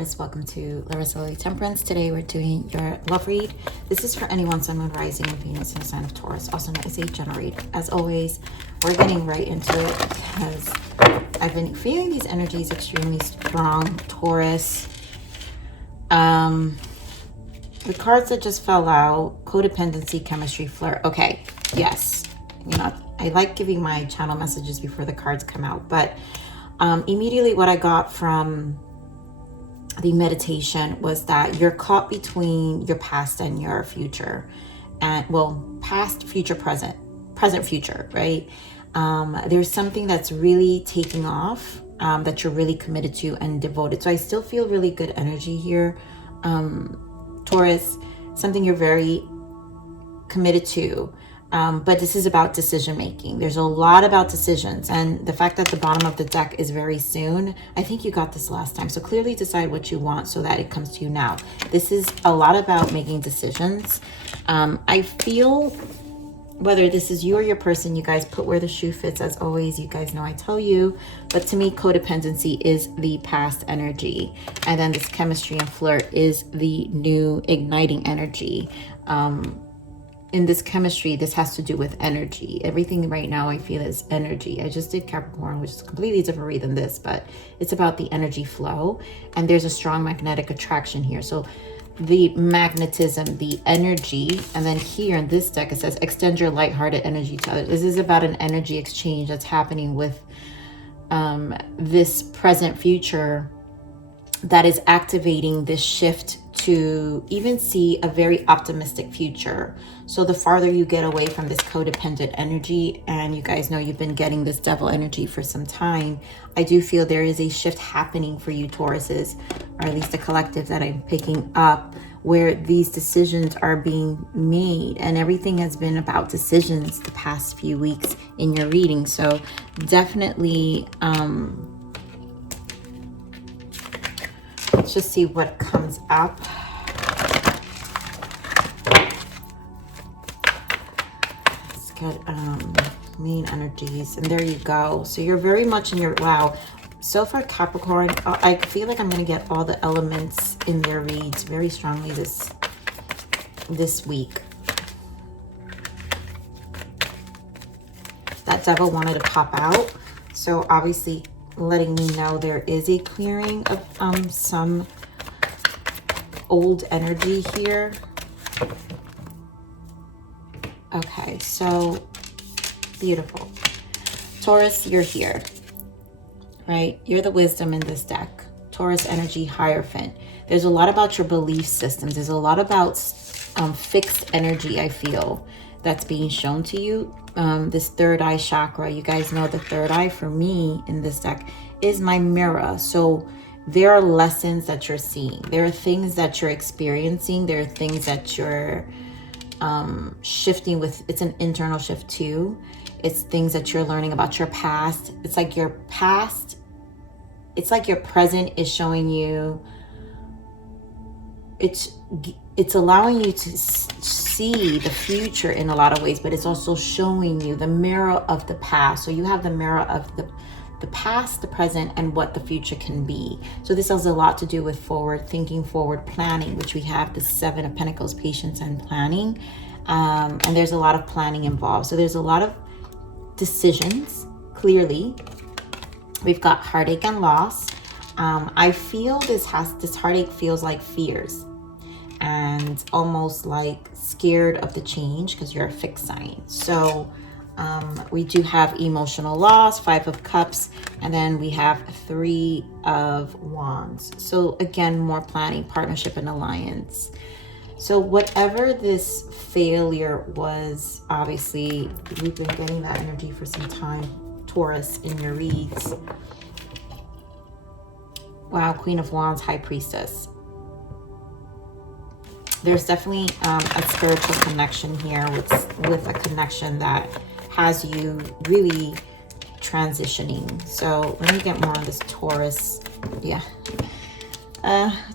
Taurus, welcome to Tauruslovereadings Temperance. Today we're doing your love read. This is for anyone, Sun, Moon, Rising, and Venus in the sign of Taurus, also known as a generate. As always, we're getting right into it because I've been feeling these energies extremely strong. Taurus. The cards that just fell out: codependency, chemistry, flirt. Okay, yes. You know, I like giving my channel messages before the cards come out, but immediately what I got from the meditation was that you're caught between your past and your future, and well, past, future, present, future, right? There's something that's really taking off, that you're really committed to and devoted. So I still feel really good energy here, Taurus, something you're very committed to. But this is about decision making. There's a lot about decisions, and the fact that the bottom of the deck is very soon. I think you got this last time, so clearly decide what you want so that it comes to you now. This is a lot about making decisions. I feel, whether this is you or your person, you guys put where the shoe fits. As always, you guys know I tell you, but to me, codependency is the past energy, and then this chemistry and flirt is the new igniting energy. In this chemistry, this has to do with energy. Everything right now I feel is energy. I just did Capricorn, which is a completely different read than this, but it's about the energy flow, and there's a strong magnetic attraction here. So the magnetism, the energy, and then here in this deck, it says extend your lighthearted energy to others. This is about an energy exchange that's happening with this present future that is activating this shift to even see a very optimistic future. So the farther you get away from this codependent energy, and you guys know you've been getting this devil energy for some time, I do feel there is a shift happening for you Tauruses, or at least the collective that I'm picking up, where these decisions are being made, and everything has been about decisions the past few weeks in your reading. So definitely, let's just see what comes up. Let's get main energies, and there you go. So you're very much in your, wow. So far, Capricorn, I feel like I'm going to get all the elements in their reads very strongly this week. That devil wanted to pop out, so obviously letting me know there is a clearing of some old energy here. Okay, so beautiful. Taurus, you're here, right? You're the wisdom in this deck. Taurus energy, Hierophant. There's a lot about your belief systems. There's a lot about fixed energy, I feel, that's being shown to you. This third eye chakra, you guys know the third eye for me in this deck is my mirror. So there are lessons that you're seeing. There are things that you're experiencing. There are things that you're shifting with. It's an internal shift too. It's things that you're learning about your past. It's like your past, it's like your present is showing you, it's allowing you to see the future in a lot of ways, but it's also showing you the mirror of the past. So you have the mirror of the past, the present, and what the future can be. So this has a lot to do with forward thinking, forward planning, which we have the Seven of Pentacles, patience and planning. And there's a lot of planning involved. So there's a lot of decisions, clearly. We've got heartache and loss. I feel this heartache feels like fears, and almost like scared of the change because you're a fixed sign. So we do have emotional loss, Five of Cups, and then we have Three of Wands. So again, more planning, partnership, and alliance. So whatever this failure was, obviously we've been getting that energy for some time, Taurus, in your reads. Wow, Queen of Wands, High Priestess. There's definitely a spiritual connection here with a connection that has you really transitioning. So let me get more on this Taurus. Yeah.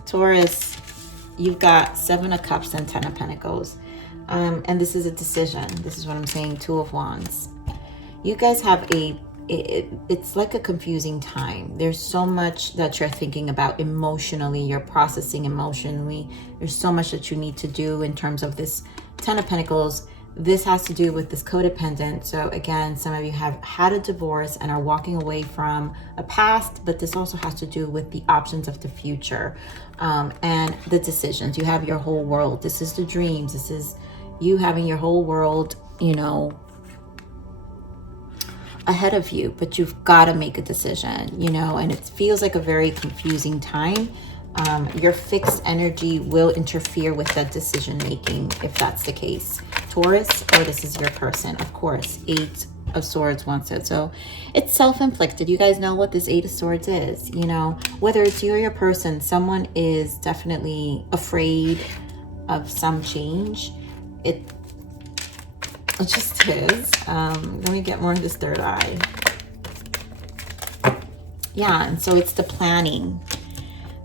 Taurus, you've got Seven of Cups and Ten of Pentacles. And this is a decision. This is what I'm saying, Two of Wands. You guys have a it's like a confusing time. There's so much that you're thinking about emotionally, you're processing emotionally. There's so much that you need to do in terms of this Ten of Pentacles. This has to do with this codependent. So again, some of you have had a divorce and are walking away from a past, but this also has to do with the options of the future, and the decisions. You have your whole world. This is the dreams. This is you having your whole world, you know, ahead of you, but you've got to make a decision, you know, and it feels like a very confusing time. Your fixed energy will interfere with that decision making if that's the case. Taurus, or this is your person, of course. Eight of Swords wants it. So it's self-inflicted. You guys know what this Eight of Swords is, you know, whether it's you or your person, someone is definitely afraid of some change. It just is. Let me get more of this third eye. Yeah, and so it's the planning.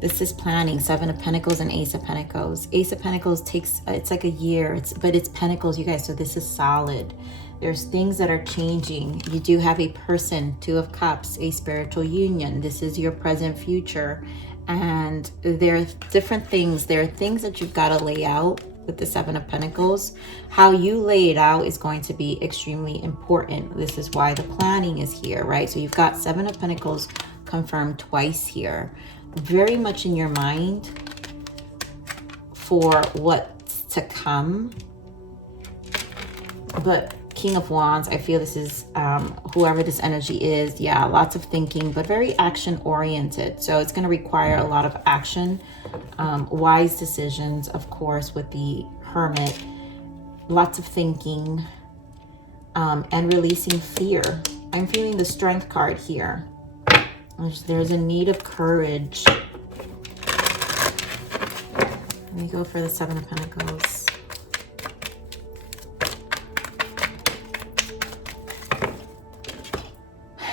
This is planning. Seven of Pentacles and Ace of Pentacles. Ace of Pentacles takes, it's like a year, but it's Pentacles, you guys, so this is solid. There's things that are changing. You do have a person, Two of Cups, a spiritual union. This is your present future. And there are different things. There are things that you've got to lay out with the Seven of Pentacles. How you lay it out is going to be extremely important. This is why the planning is here, right? So you've got Seven of Pentacles confirmed twice here. Very much in your mind for what's to come. But King of Wands, I feel this is whoever this energy is. Yeah, lots of thinking, but very action oriented. So it's going to require a lot of action, wise decisions, of course, with the Hermit. Lots of thinking, and releasing fear. I'm feeling the Strength card here. There's a need of courage. Let me go for the Seven of Pentacles.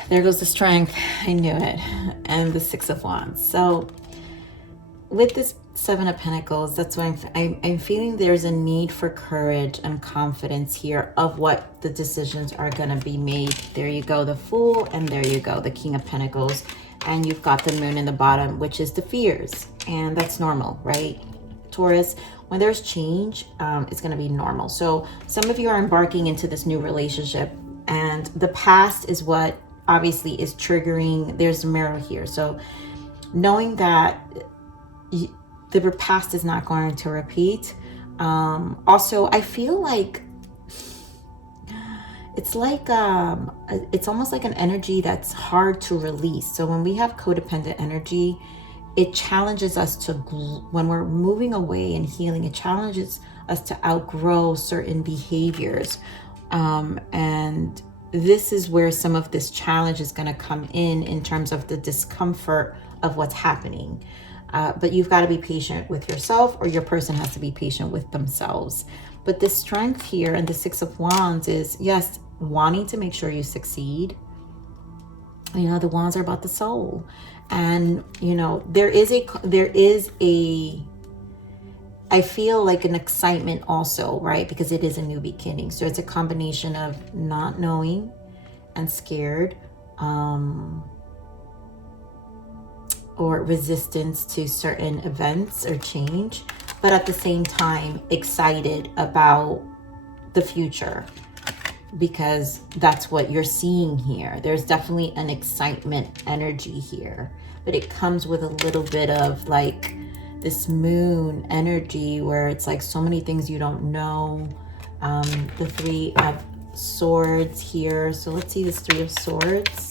There goes the Strength. I knew it. And the Six of Wands. So with this Seven of Pentacles, that's why I'm feeling there's a need for courage and confidence here of what the decisions are going to be made. There you go, the Fool, and there you go, the King of Pentacles. And you've got the Moon in the bottom, which is the fears. And that's normal, right? Taurus, when there's change, it's going to be normal. So some of you are embarking into this new relationship, and the past is what obviously is triggering. There's a mirror here. So knowing that the past is not going to repeat. Also, I feel like it's almost like an energy that's hard to release. So when we have codependent energy, it challenges us to, when we're moving away and healing, it challenges us to outgrow certain behaviors. And this is where some of this challenge is going to come in terms of the discomfort of what's happening. But you've got to be patient with yourself, or your person has to be patient with themselves. But the Strength here and the Six of Wands is, yes, wanting to make sure you succeed. You know, the Wands are about the soul. And, you know, there is a, I feel like an excitement also, right? Because it is a new beginning. So it's a combination of not knowing and scared, or resistance to certain events or change, but at the same time excited about the future, because that's what you're seeing here. There's definitely an excitement energy here, but it comes with a little bit of like this Moon energy where it's like so many things you don't know. The Three of Swords here. So let's see this Three of Swords.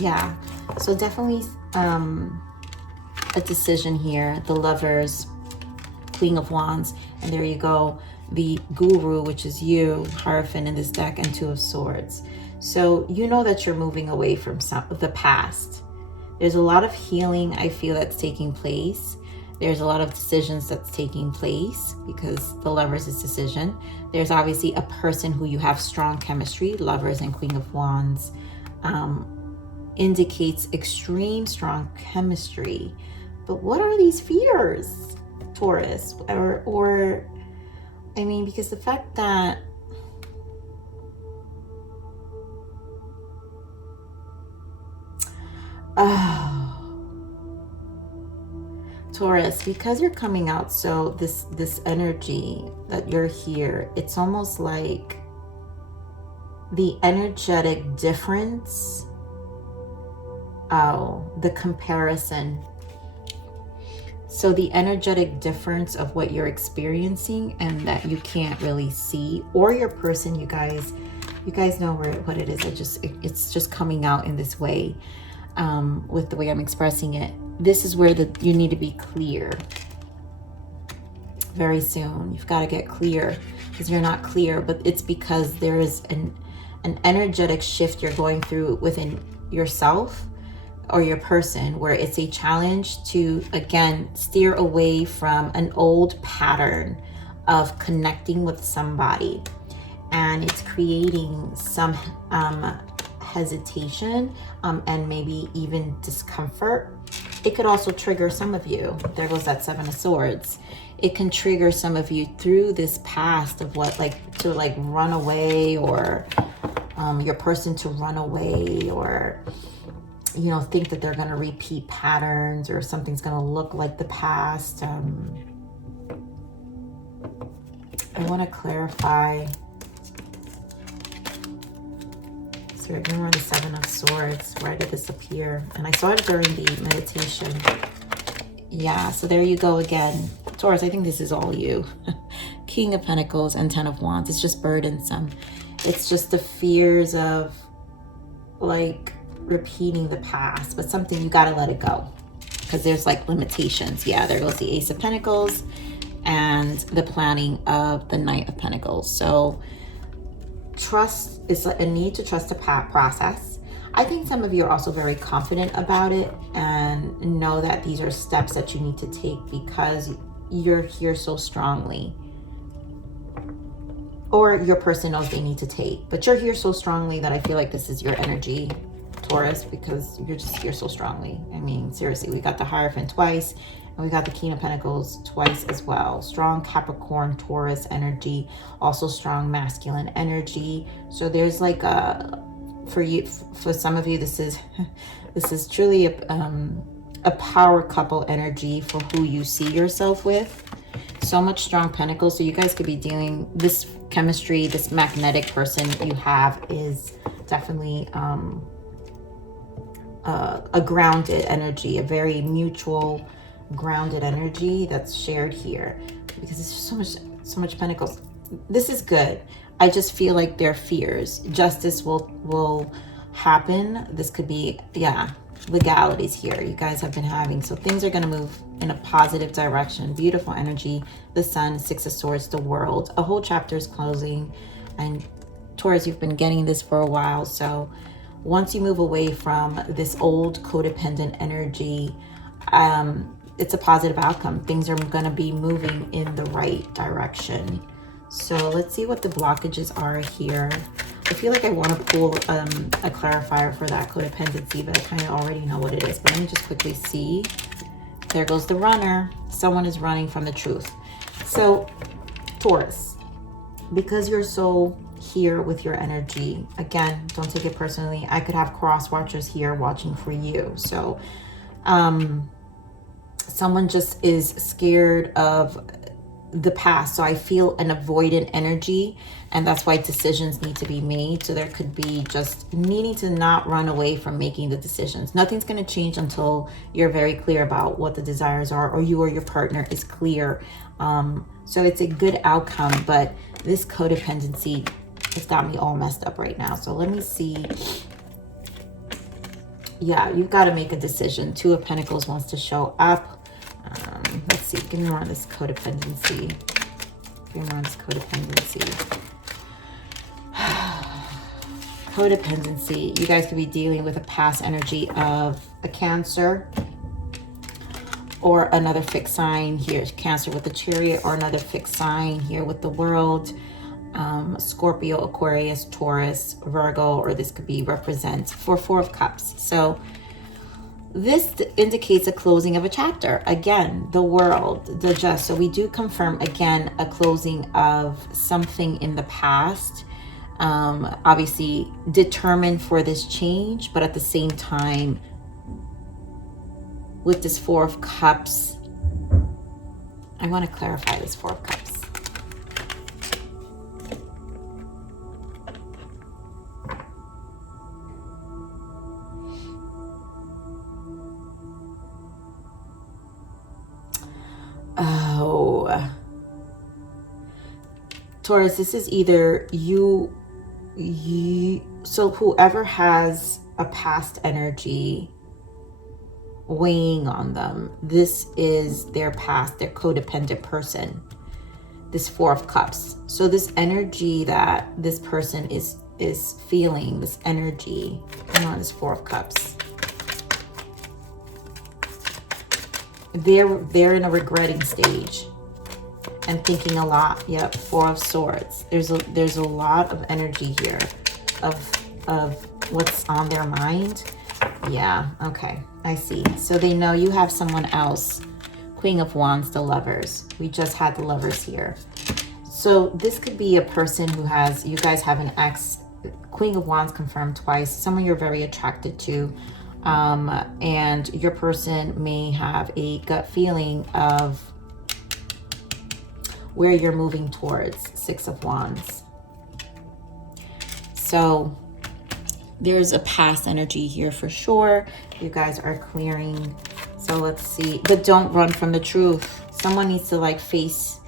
Yeah, so definitely a decision here. The Lovers, Queen of Wands, and there you go, the Guru, which is you, Hierophant in this deck, and Two of Swords. So you know that you're moving away from some of the past. There's a lot of healing, I feel, that's taking place. There's a lot of decisions that's taking place because the Lovers is decision. There's obviously a person who you have strong chemistry. Lovers and Queen of Wands indicates extreme strong chemistry. But what are these fears, Taurus? Or, I mean, because the fact that Oh, Taurus, because you're coming out, so this energy that you're here, it's almost like the energetic difference. Oh, the comparison. So the energetic difference of what you're experiencing and that you can't really see, or your person, you guys know what it is. It's just coming out in this way, with the way I'm expressing it. This is where you need to be clear. Very soon, you've got to get clear, because you're not clear, but it's because there is an energetic shift you're going through within yourself or your person, where it's a challenge to, again, steer away from an old pattern of connecting with somebody, and it's creating some hesitation and maybe even discomfort. It could also trigger some of you. There goes that Seven of Swords. It can trigger some of you through this past of what, to run away, or your person to run away, or think that they're going to repeat patterns, or something's going to look like the past. I want to clarify. So remember the Seven of Swords. Where did this appear? And I saw it during the meditation. Yeah, so there you go again. Taurus, I think this is all you. King of Pentacles and Ten of Wands. It's just burdensome. It's just the fears of repeating the past, but something you got to let it go, because there's limitations. Yeah, there goes the Ace of Pentacles and the planning of the Knight of Pentacles. So trust is a need to trust the process. I think some of you are also very confident about it and know that these are steps that you need to take because you're here so strongly, or your person knows they need to take, but you're here so strongly that I feel like this is your energy, Taurus, because you're just here so strongly. I mean, seriously, we got the Hierophant twice, and we got the King of Pentacles twice as well. Strong Capricorn, Taurus energy, also strong masculine energy. So there's for some of you, this is truly a power couple energy for who you see yourself with. So much strong pentacles. So you guys could be dealing this chemistry, this magnetic person you have is definitely a grounded energy, a very mutual grounded energy that's shared here, because it's just so much pentacles. This is good. I just feel like there are fears. Justice will happen. This could be, yeah, legalities here you guys have been having. So things are going to move in a positive direction. Beautiful energy. The Sun, Six of Swords, the World. A whole chapter is closing. And Taurus, you've been getting this for a while. So once you move away from this old codependent energy, it's a positive outcome. Things are going to be moving in the right direction. So let's see what the blockages are here. I feel like I want to pull a clarifier for that codependency, but I kind of already know what it is. But let me just quickly see. There goes the runner. Someone is running from the truth. So Taurus, because you're so here with your energy, again, don't take it personally. I could have cross watchers here watching for you. So someone just is scared of the past. So I feel an avoidant energy, and that's why decisions need to be made. So there could be just needing to not run away from making the decisions. Nothing's going to change until you're very clear about what the desires are, or you or your partner is clear. So it's a good outcome, but this codependency has got me all messed up right now. So let me see. Yeah, you've got to make a decision. Two of Pentacles wants to show up. Let's see. Give me more on this codependency. Give me more on this codependency. Codependency. You guys could be dealing with a past energy of a Cancer or another fixed sign here. Cancer with the Chariot, or another fixed sign here with the World. Scorpio, Aquarius, Taurus, Virgo, or this could be represents for Four of Cups. So this indicates a closing of a chapter. Again, the World, the Just. So we do confirm, again, a closing of something in the past. Obviously determined for this change, but at the same time, with this Four of Cups. I want to clarify this Four of Cups. Oh, Taurus, this is either you, so whoever has a past energy weighing on them, this is their past, their codependent person, this Four of Cups. So this energy that this person is feeling, this energy, this Four of Cups, they're in a regretting stage and thinking a lot. Yep, Four of Swords. There's a lot of energy here of what's on their mind. Yeah, okay, I see. So they know you have someone else. Queen of Wands, the Lovers. We just had the Lovers here. So this could be a person who has, you guys have an ex. Queen of Wands confirmed twice. Someone you're very attracted to. And your person may have a gut feeling of where you're moving towards. Six of Wands. So there's a past energy here for sure. You guys are clearing. So let's see. But don't run from the truth. Someone needs to like face.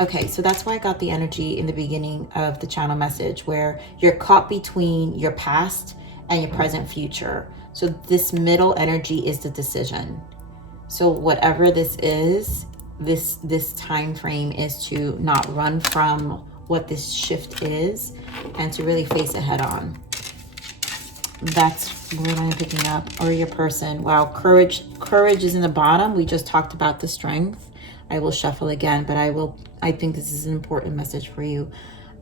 Okay, so that's why I got the energy in the beginning of the channel message where you're caught between your past and your present future. So this middle energy is the decision. So whatever this is, this time frame is to not run from what this shift is and to really face it head on. That's what I'm picking up. Or your person. Wow, courage is in the bottom. We just talked about the strength. I will shuffle again, but I think this is an important message for you.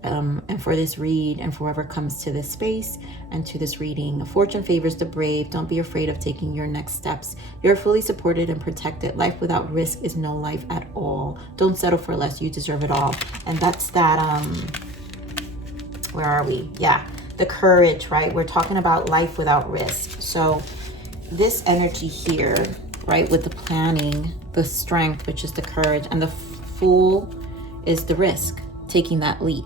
And for this read and for whoever comes to this space and to this reading. Fortune favors the brave. Don't be afraid of taking your next steps. You're fully supported and protected. Life without risk is no life at all. Don't settle for less. You deserve it all. And that's that, where are we? Yeah, the courage, right? We're talking about life without risk. So this energy here, right, with the planning, the strength, which is the courage, and the Fool is the risk, taking that leap.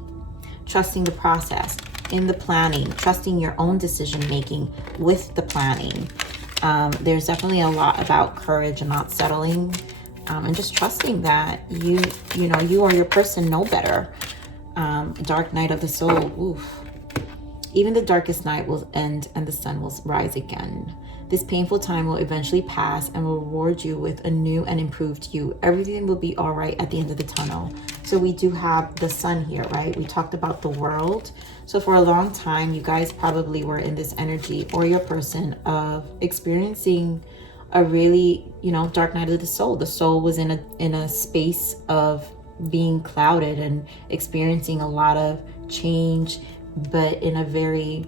Trusting the process in the planning, trusting your own decision making with the planning. There's definitely a lot about courage and not settling, and just trusting that you or your person know better. Dark night of the soul. Oof. Even the darkest night will end and the sun will rise again. This painful time will eventually pass and will reward you with a new and improved you. Everything will be all right at the end of the tunnel. So we do have the sun here, right? We talked about the world. So for a long time, you guys probably were in this energy, or your person, of experiencing a really, dark night of the soul. The soul was in a space of being clouded and experiencing a lot of change, but in a very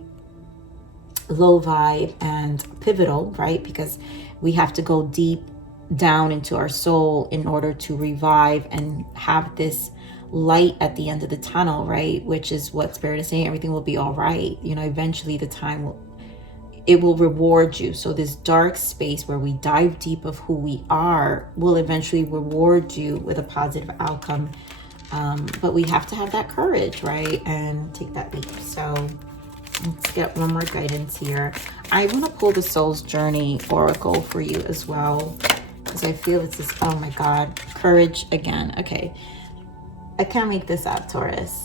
low vibe and pivotal, right? Because we have to go deep down into our soul in order to revive and have this light at the end of the tunnel, right? Which is what Spirit is saying. Everything will be all right. Eventually the time it will reward you. So this dark space where we dive deep of who we are will eventually reward you with a positive outcome. But we have to have that courage, right? And take that leap. So let's get one more guidance here. I want to pull the Soul's Journey Oracle for you as well, because I feel it's this, oh my God, courage again. Okay. I can't make this up, Taurus.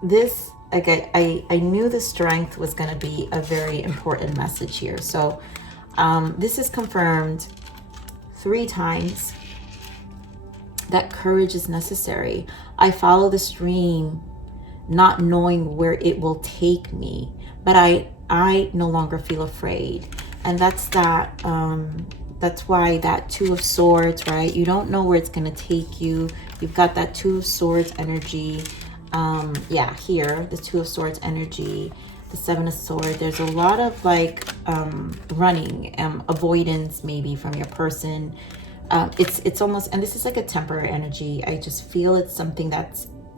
This, like, I knew the strength was going to be a very important message here. So this is confirmed 3 times that courage is necessary. I follow the stream, not knowing where it will take me, but I no longer feel afraid. And that's that, that's why that Two of Swords, right? You don't know where it's going to take you. You've got that Two of Swords energy. Yeah, here, the Two of Swords energy, the Seven of Swords. There's a lot of like running, avoidance maybe from your person. It's almost, and this is like a temporary energy. I just feel it's something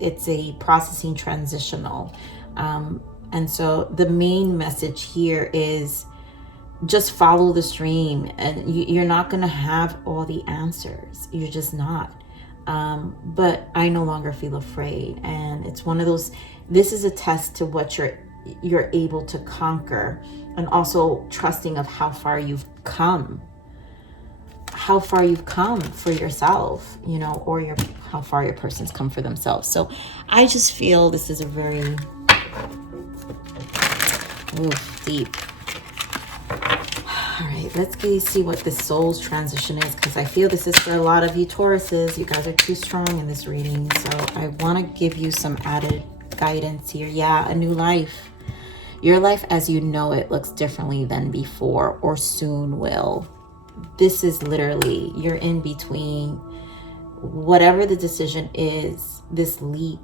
it's a processing transitional. And so the main message here is just follow the stream, and you're not going to have all the answers. You're just not. But I no longer feel afraid. And it's one of those, this is a test to what you're able to conquer, and also trusting of how far you've come for yourself, you know, or how far your person's come for themselves. So I just feel this is a very deep. All right, let's see what this soul's transition is, because I feel this is for a lot of you Tauruses. You guys are too strong in this reading, so I want to give you some added guidance here. Yeah, a new life. Your life as you know it looks differently than before, or soon will. This is literally, you're in between. Whatever the decision is, this leap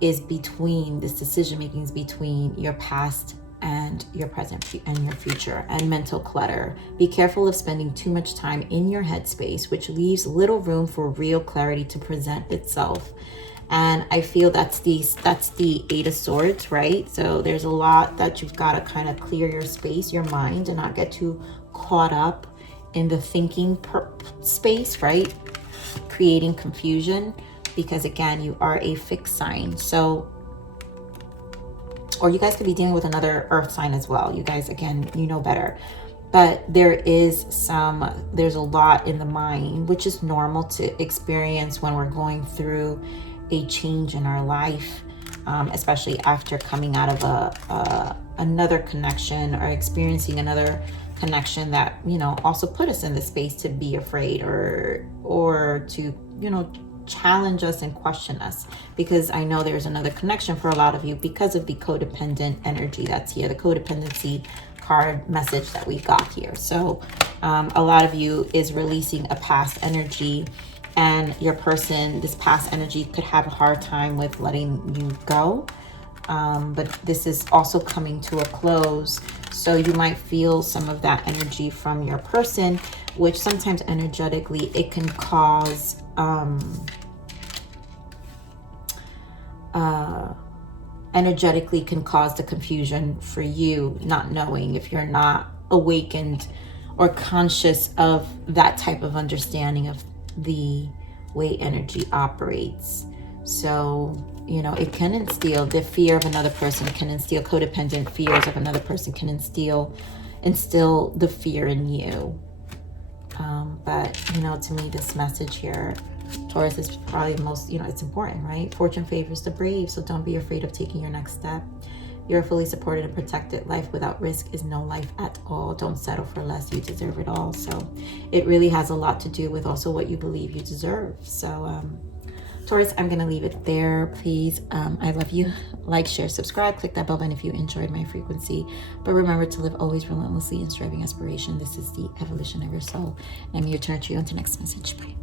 is between, this decision making is between your past and your present and your future, and mental clutter. Be careful of spending too much time in your headspace, which leaves little room for real clarity to present itself. And I feel that's the Eight of Swords, right? So there's a lot that you've got to kind of clear your space, your mind, and not get too caught up in the thinking space, right? Creating confusion, because again, you are a fixed sign. So, or you guys could be dealing with another earth sign as well. You guys, again, you know better. But there's a lot in the mind, which is normal to experience when we're going through a change in our life, especially after coming out of another connection, or experiencing another connection that, you know, also put us in the space to be afraid, or to, you know, challenge us and question us. Because I know there's another connection for a lot of you because of the codependent energy that's here, the codependency card message that we got here. So a lot of you is releasing a past energy, and your person, this past energy, could have a hard time with letting you go. But this is also coming to a close. So you might feel some of that energy from your person, which sometimes energetically it can cause the confusion for you, not knowing if you're not awakened or conscious of that type of understanding of the way energy operates. So, you know, it can instill the fear of another person, can instill codependent fears of another person, can instill the fear in you. But, you know, to me, this message here, Taurus, is probably the most, you know, it's important, right? Fortune favors the brave, so don't be afraid of taking your next step. You're fully supported and protected. Life without risk is no life at all. Don't settle for less. You deserve it all. So it really has a lot to do with also what you believe you deserve. So, Taurus, I'm going to leave it there. Please, I love you. Like, share, subscribe. Click that bell button if you enjoyed my frequency. But remember to live always relentlessly in striving aspiration. This is the evolution of your soul. And I'm here to nurture you. Until next message. Bye.